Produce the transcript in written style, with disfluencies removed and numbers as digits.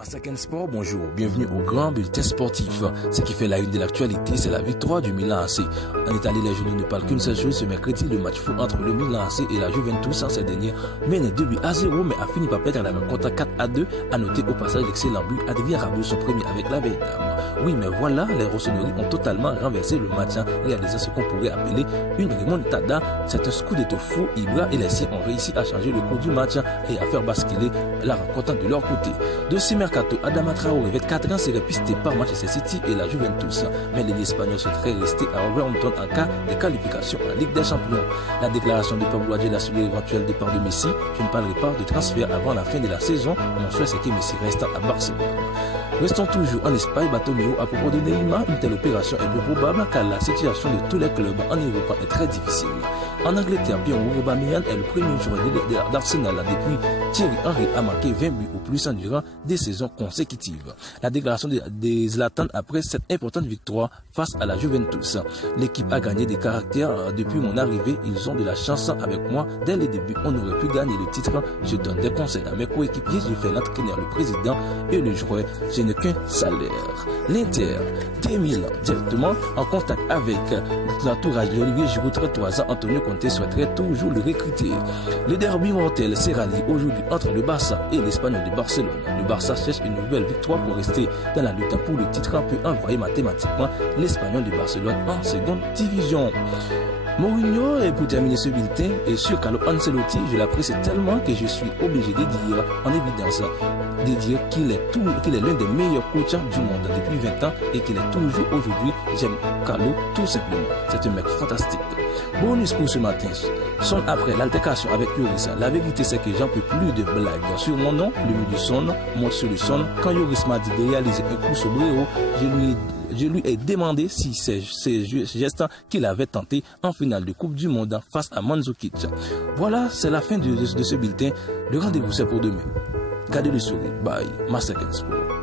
Masaken Sport, bonjour, bienvenue au grand bulletin sportif. Ce qui fait la une de l'actualité, c'est la victoire du Milan AC. En Italie, les journaux ne parlent qu'une seule chose. Ce mercredi, le match fou entre le Milan AC et la Juventus. Cette dernière mène 2-0, mais a fini par perdre la rencontre 4-2. A noter au passage l'excellent but Adrien Rabiot, son premier avec la Vietnam. Oui, mais voilà, les rossonneries ont totalement renversé le match, réalisant ce qu'on pourrait appeler une remontada. C'est un scudetto fou. Ibra et les siens ont réussi à changer le cours du match et à faire basculer la rencontre de leur côté. De ce mercato, Adama Traoré, 24 ans, serait pisté par Manchester City et la Juventus. Mais les Espagnols souhaiteraient rester à Wolverhampton en cas de qualification en Ligue des Champions. La déclaration de Pep Guardiola sur l'éventuel départ de Messi, je ne parlerai pas de transfert avant la fin de la saison. Mon souhait, c'est que Messi reste à Barcelone. Restons toujours en Espagne. Bartomeu, à propos de Neymar, une telle opération est peu probable car la situation de tous les clubs en Europe est très difficile. En Angleterre, Pierre-Emerick Aubameyang est le premier joueur d'Arsenal depuis Thierry Henry a marqué 20 buts ou plus durant des saisons consécutives. La déclaration de Zlatan après cette importante victoire face à la Juventus. L'équipe a gagné des caractères depuis mon arrivée. Ils ont de la chance avec moi. Dès le début, on aurait pu gagner le titre. Je donne des conseils à mes coéquipiers. Je fais l'entraîneur, le président et le joueur. Je n'ai qu'un salaire. L'Inter, 2000 directement en contact avec l'entourage d'Olivier Giroud, 33 ans. Antonio Conte souhaiterait toujours le recruter. Le derby mortel s'est rallié aujourd'hui entre le Barça et l'Espagnol de Barcelone. Le Barça cherche une nouvelle victoire pour rester dans la lutte pour le titre. On peut envoyer mathématiquement l'Espagnol de Barcelone en seconde division. Mourinho, et pour terminer ce bulletin, et sur Carlo Ancelotti, je l'apprécie tellement que je suis obligé de dire en évidence qu'il est l'un des meilleurs coachs du monde depuis 20 ans et qu'il est toujours aujourd'hui. J'aime Carlo tout simplement. C'est un mec fantastique. Bonus pour ce matin. Son après l'altercation avec Yoris. La vérité c'est que j'en peux plus de blagues sur mon nom, le mot du son, monte sur le son. Quand Yoris m'a dit de réaliser un coup sur Bréau, je lui ai demandé si ces gestes qu'il avait tenté en finale de Coupe du Monde face à Mandzukic. Voilà, c'est la fin de ce bulletin. Le rendez-vous c'est pour demain. Gardez le sourire. Bye. Masaken Sport.